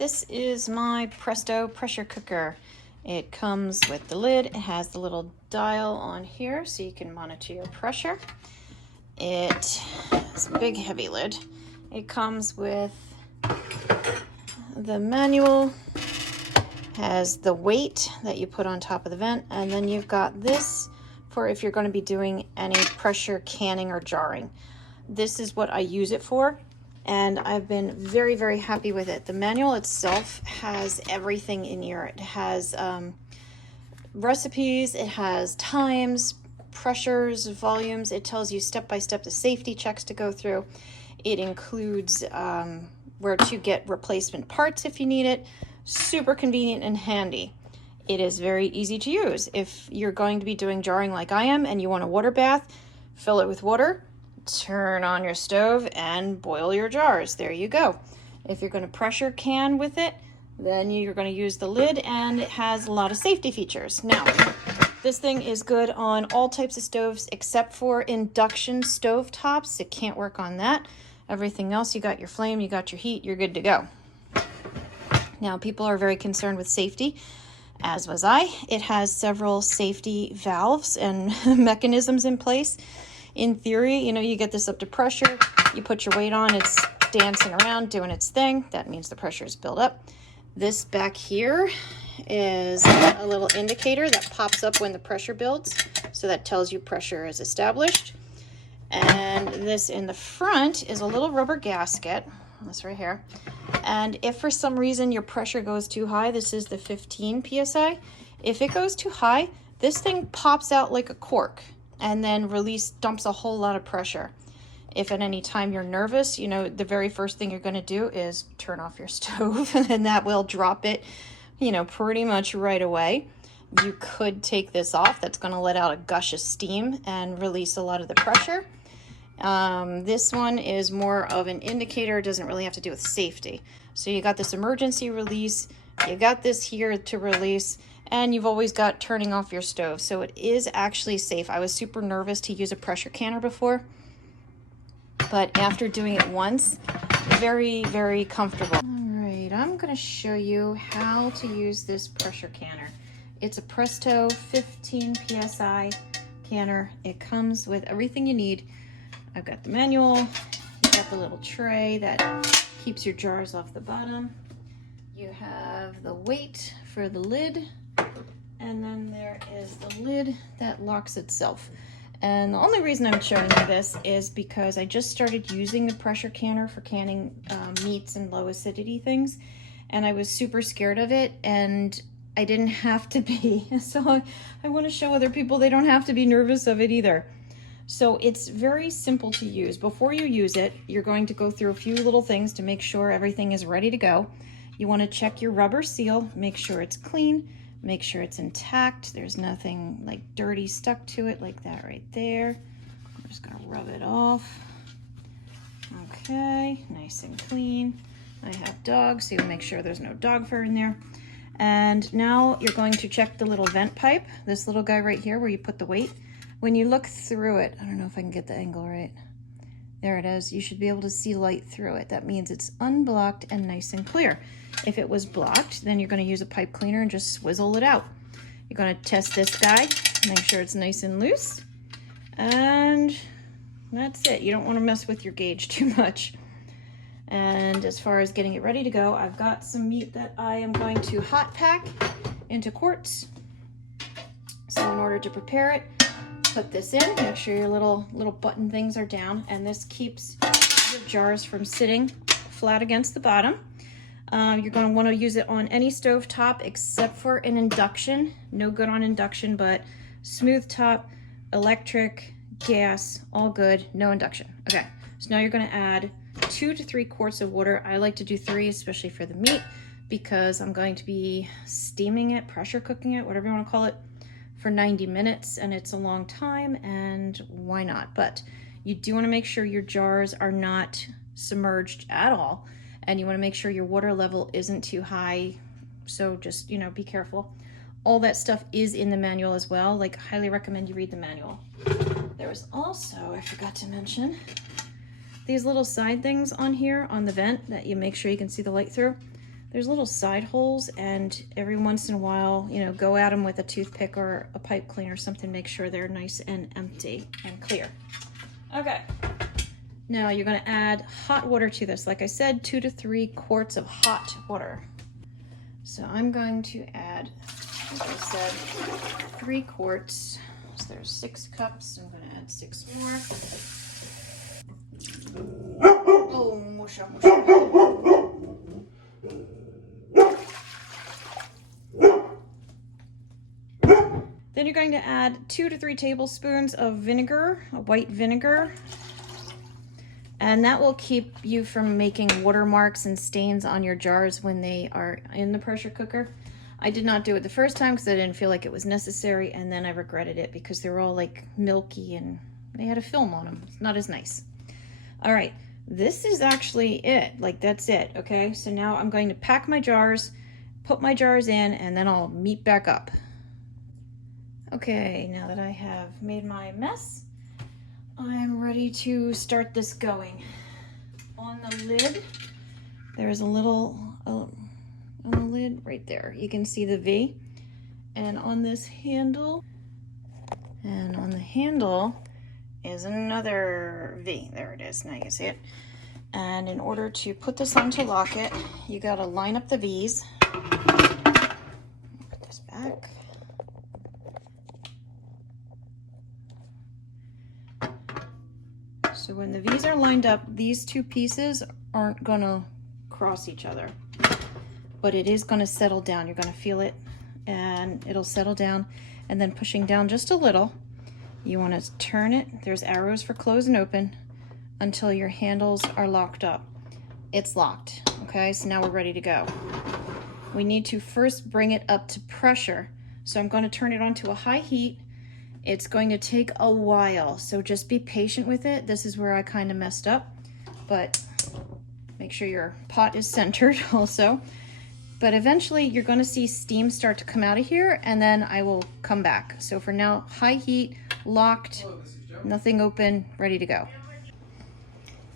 This is my Presto pressure cooker. It comes with the lid. It has the little dial on here so you can monitor your pressure. It has a big heavy lid. It comes with the manual, has the weight that you put on top of the vent, and then you've got this for if you're going to be doing any pressure canning or jarring. This is what I use it for, and I've been very, very happy with it. The manual itself has everything in here. It has recipes, it has times, pressures, volumes. It tells you step by step the safety checks to go through. It includes where to get replacement parts if you need it. Super convenient and handy. It is very easy to use. If you're going to be doing jarring like I am and you want a water bath, fill it with water, turn on your stove and boil your jars. There you go. If you're going to pressure can with it, then you're going to use the lid, and it has a lot of safety features. Now, this thing is good on all types of stoves except for induction stove tops. It can't work on that. Everything else, you got your flame, you got your heat, you're good to go. Now, people are very concerned with safety, as was I. It has several safety valves and mechanisms in place. In theory, you know, you get this up to pressure, you put your weight on, it's dancing around, doing its thing. That means the pressure is built up. This back here is a little indicator that pops up when the pressure builds. So that tells you pressure is established. And this in the front is a little rubber gasket. This right here. And if for some reason your pressure goes too high, this is the 15 psi. If it goes too high, this thing pops out like a cork and then dumps a whole lot of pressure. If at any time you're nervous, you know, the very first thing you're going to do is turn off your stove, and that will drop it, you know, pretty much right away. You could take this off. That's going to let out a gush of steam and release a lot of the pressure. This one is more of an indicator. It doesn't really have to do with safety. So you got this emergency release, you got this here to release, and you've always got turning off your stove. So it is actually safe. I was super nervous to use a pressure canner before, but after doing it once, very, very comfortable. All right, I'm going to show you how to use this pressure canner. It's a Presto 15 psi canner. It comes with everything you need. I've got the manual, you've got the little tray that keeps your jars off the bottom. You have the weight for the lid, and then there is the lid that locks itself. And the only reason I'm showing you this is because I just started using the pressure canner for canning meats and low acidity things, and I was super scared of it, and I didn't have to be. So I want to show other people they don't have to be nervous of it either. So it's very simple to use. Before you use it, you're going to go through a few little things to make sure everything is ready to go. You want to check your rubber seal, make sure it's clean, make sure it's intact. There's nothing like dirty stuck to it like that right there. I'm just gonna rub it off. Okay, nice and clean. I have dogs, so you make sure there's no dog fur in there. And now you're going to check the little vent pipe, this little guy right here where you put the weight. When you look through it, I don't know if I can get the angle right. There it is. You should be able to see light through it. That means it's unblocked and nice and clear. If it was blocked, then you're going to use a pipe cleaner and just swizzle it out. You're going to test this guy, make sure it's nice and loose, and that's it. You don't want to mess with your gauge too much. And as far as getting it ready to go, I've got some meat that I am going to hot pack into quarts. So in order to prepare it, put this in, make sure your little button things are down, and this keeps your jars from sitting flat against the bottom. You're going to want to use it on any stove top except for an induction. No good on induction, but smooth top, electric, gas, all good, no induction. Okay, so now you're going to add 2 to 3 quarts of water. I like to do 3, especially for the meat, because I'm going to be steaming it, pressure cooking it, whatever you want to call it, for 90 minutes, and it's a long time, and why not? But you do want to make sure your jars are not submerged at all, and you want to make sure your water level isn't too high, so just, you know, be careful. All that stuff is in the manual as well. Like, highly recommend you read the manual. There was also, I forgot to mention, these little side things on here on the vent that you make sure you can see the light through. there's little side holes, and every once in a while, you know, go at them with a toothpick or a pipe cleaner or something, make sure they're nice and empty and clear. Okay. Now you're going to add hot water to this. Like I said, 2 to 3 quarts of hot water. So I'm going to add, as I said, 3 quarts. So there's 6 cups. I'm going to add 6 more. Oh, musha, musha. Then you're going to add 2 to 3 tablespoons of vinegar, a white vinegar. And that will keep you from making watermarks and stains on your jars when they are in the pressure cooker. I did not do it the first time because I didn't feel like it was necessary, and then I regretted it because they were all like milky and they had a film on them. It's not as nice. All right, this is actually it. Like, that's it, okay? So now I'm going to pack my jars, put my jars in, and then I'll meet back up. Okay, now that I have made my mess, I'm ready to start this going. On the lid, there's a little, on the lid right there, you can see the V. And on this handle, and on the handle is another V. There it is, now you can see it. And in order to put this on to lock it, you gotta line up the V's. Put this back. So when the V's are lined up, these 2 pieces aren't gonna cross each other, but it is gonna settle down. You're gonna feel it and it'll settle down, and then pushing down just a little, you wanna turn it. There's arrows for close and open until your handles are locked up. It's locked, okay? So now we're ready to go. We need to first bring it up to pressure. So I'm gonna turn it on to a high heat. It's going to take a while, so just be patient with it. This is where I kind of messed up, but make sure your pot is centered also. But eventually you're going to see steam start to come out of here, and then I will come back. So for now, high heat, locked, nothing open, ready to go.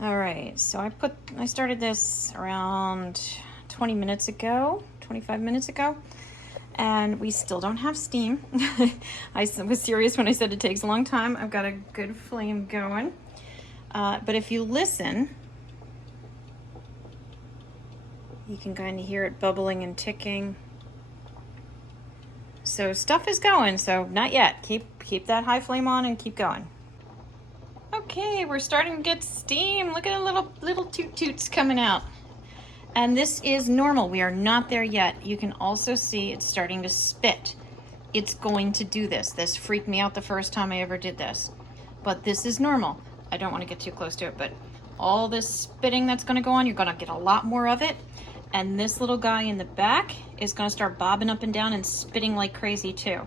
All right, so I started this around 20 minutes ago, 25 minutes ago. And we still don't have steam. I was serious when I said it takes a long time. I've got a good flame going. But if you listen, you can kind of hear it bubbling and ticking. So stuff is going, so not yet. Keep that high flame on and keep going. Okay, we're starting to get steam. Look at the little toot-toots coming out. And this is normal. We are not there yet. You can also see it's starting to spit. It's going to do this. This freaked me out the first time I ever did this. But this is normal. I don't want to get too close to it, but all this spitting that's going to go on, you're going to get a lot more of it. And this little guy in the back is going to start bobbing up and down and spitting like crazy too.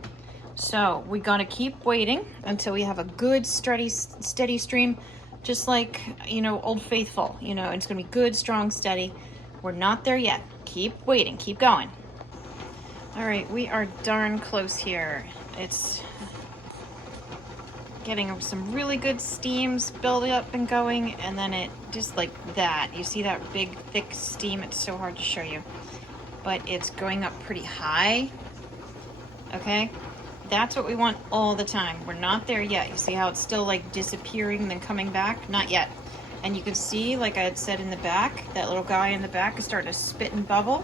So we got to keep waiting until we have a good steady stream, just like, you know, Old Faithful. You know, it's going to be good, strong, steady. We're not there yet. Keep waiting, keep going. All right, we are darn close here. It's getting some really good steams building up and going, and then it just like that. You see that big, thick steam? It's so hard to show you, but it's going up pretty high, okay? That's what we want all the time. We're not there yet. You see how it's still like disappearing, then coming back? Not yet. And you can see, like I had said in the back, that little guy in the back is starting to spit and bubble.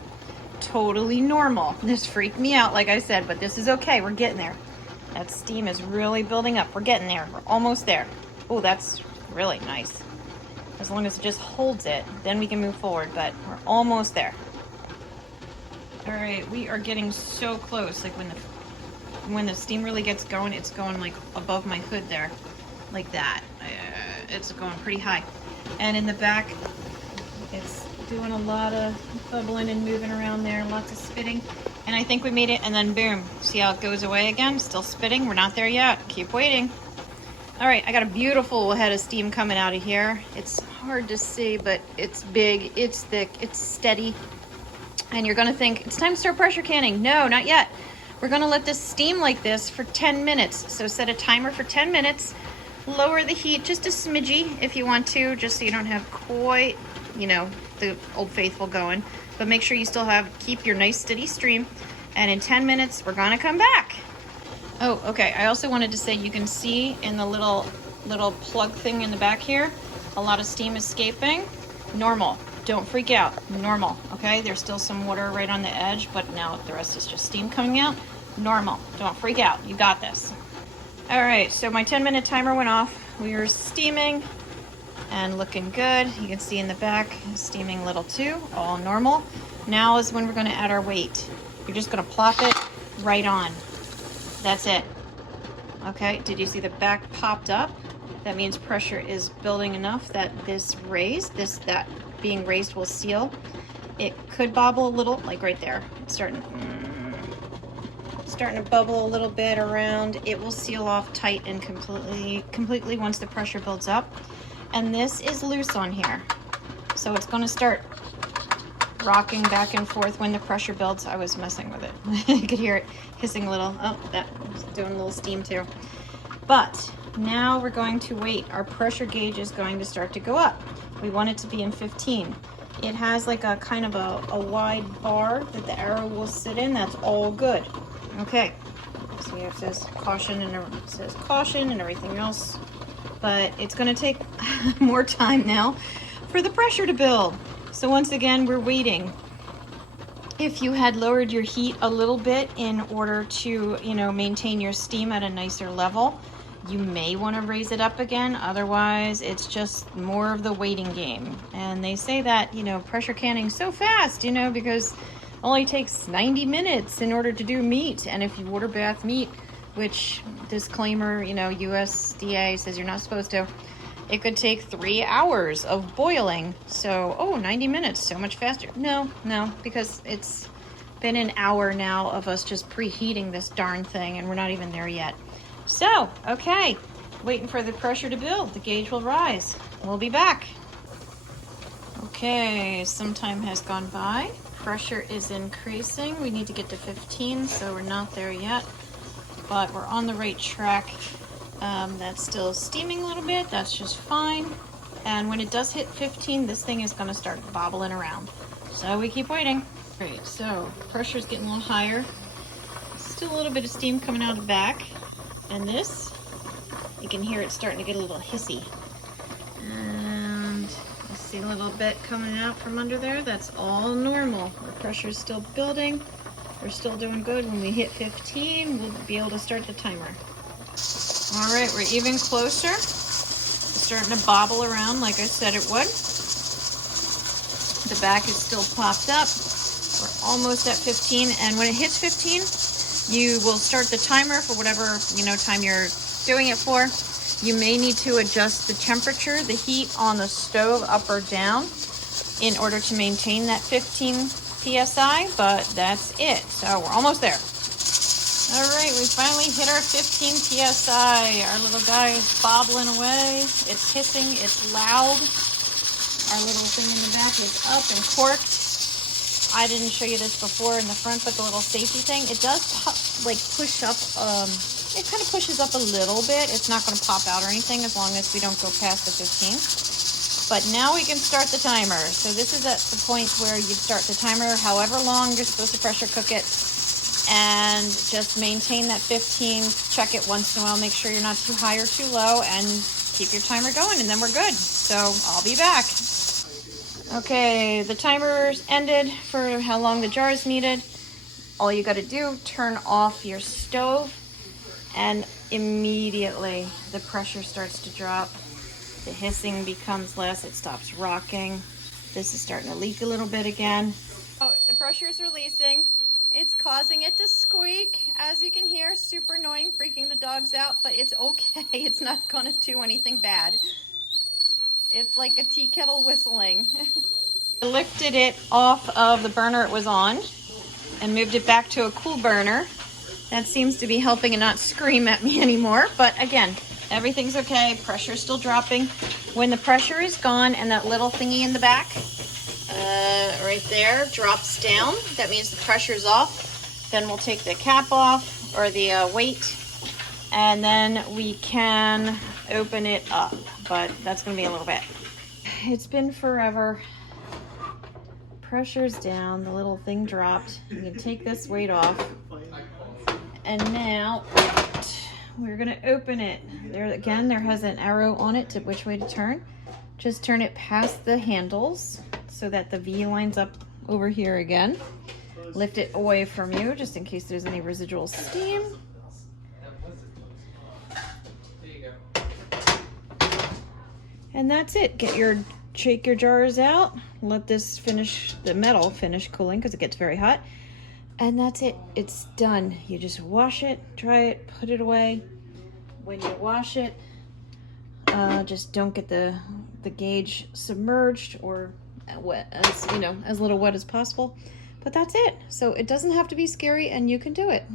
Totally normal. This freaked me out, like I said, but this is okay. We're getting there. That steam is really building up. We're getting there. We're almost there. Oh, that's really nice. As long as it just holds it, then we can move forward, but we're almost there. All right, we are getting so close. Like when the steam really gets going, it's going like above my hood there, like that. It's going pretty high. And in the back, it's doing a lot of bubbling and moving around there, lots of spitting. And I think we made it, and then boom. See how it goes away again? Still spitting. We're not there yet. Keep waiting. All right, I got a beautiful head of steam coming out of here. It's hard to see, but it's big, it's thick, it's steady. And you're gonna think, it's time to start pressure canning. No, not yet. We're gonna let this steam like this for 10 minutes. So set a timer for 10 minutes. Lower the heat just a smidgy if you want to, just so you don't have quite, you know, the Old Faithful going. but make sure you still keep your nice steady stream. And in 10 minutes, we're gonna come back. Oh, okay, I also wanted to say, you can see in the little plug thing in the back here, a lot of steam escaping. Normal, don't freak out, normal, okay? There's still some water right on the edge, but now the rest is just steam coming out. Normal, don't freak out, you got this. All right, so my 10-minute timer went off. We were steaming and looking good. You can see in the back, steaming a little too, all normal. Now is when we're gonna add our weight. You're just gonna plop it right on. That's it. Okay, did you see the back popped up? That means pressure is building enough that that being raised will seal. It could bobble a little, like right there. It's starting to bubble a little bit around. It will seal off tight and completely once the pressure builds up. And this is loose on here. So it's gonna start rocking back and forth when the pressure builds. I was messing with it. I could hear it hissing a little. Oh, that was doing a little steam too. But now we're going to wait. Our pressure gauge is going to start to go up. We want it to be in 15. It has like a kind of a wide bar that the arrow will sit in. That's all good. Okay. So it says caution and everything else. But it's going to take more time now for the pressure to build. So once again, we're waiting. If you had lowered your heat a little bit in order to, maintain your steam at a nicer level, you may want to raise it up again. Otherwise, it's just more of the waiting game. And they say that, pressure canning so fast, because it only takes 90 minutes in order to do meat. And if you water bath meat, which disclaimer, USDA says you're not supposed to, it could take 3 hours of boiling. So, 90 minutes, so much faster. No, because it's been an hour now of us just preheating this darn thing, and we're not even there yet. So, okay, waiting for the pressure to build. The gauge will rise. We'll be back. Okay, some time has gone by. Pressure is increasing. We need to get to 15, so we're not there yet, but we're on the right track. That's still steaming a little bit. That's just fine. And when it does hit 15, this thing is going to start bobbling around. So we keep waiting. Great, so pressure's getting a little higher. Still a little bit of steam coming out of the back. And this, you can hear it starting to get a little hissy. And you see a little bit coming out from under there. That's all normal. The pressure's still building. We're still doing good. When we hit 15, we'll be able to start the timer. All right, we're even closer. It's starting to bobble around like I said it would. The back is still popped up. We're almost at 15, and when it hits 15, you will start the timer for whatever time you're doing it for. You may need to adjust the temperature, the heat on the stove up or down in order to maintain that 15 psi, but that's it. So we're almost there. All right, we finally hit our 15 psi. Our little guy is bobbling away. It's hissing, it's loud. Our little thing in the back is up and corked. I didn't show you this before in the front, but the little safety thing, it does push up, it kind of pushes up a little bit. It's not going to pop out or anything as long as we don't go past the 15. But now we can start the timer. So this is at the point where you start the timer however long you're supposed to pressure cook it. And just maintain that 15, check it once in a while, make sure you're not too high or too low, and keep your timer going, and then we're good. So I'll be back. Okay, the timer's ended for how long the jar is needed. All you gotta do, turn off your stove, and immediately the pressure starts to drop. The hissing becomes less, it stops rocking. This is starting to leak a little bit again. Oh, the pressure is releasing. It's causing it to squeak, as you can hear. Super annoying, freaking the dogs out, but it's okay. It's not gonna do anything bad. It's like a tea kettle whistling. I lifted it off of the burner it was on and moved it back to a cool burner. That seems to be helping it not scream at me anymore, but again, everything's okay. Pressure's still dropping. When the pressure is gone and that little thingy in the back, right there, drops down, that means the pressure's off. Then we'll take the cap off, or the weight, and then we can open it up, but that's gonna be a little bit. It's been forever pressure's down, the little thing dropped. You can take this weight off. And now we're gonna open it. There again, there has an arrow on it to which way to turn. Just turn it past the handles so that the V lines up over here again. Lift it away from you just in case there's any residual steam. And that's it. Shake your jars out. Let this the metal finish cooling because it gets very hot. And that's it. It's done. You just wash it, dry it, put it away. When you wash it, just don't get the gauge submerged or wet, as little wet as possible. But that's it. So it doesn't have to be scary, and you can do it.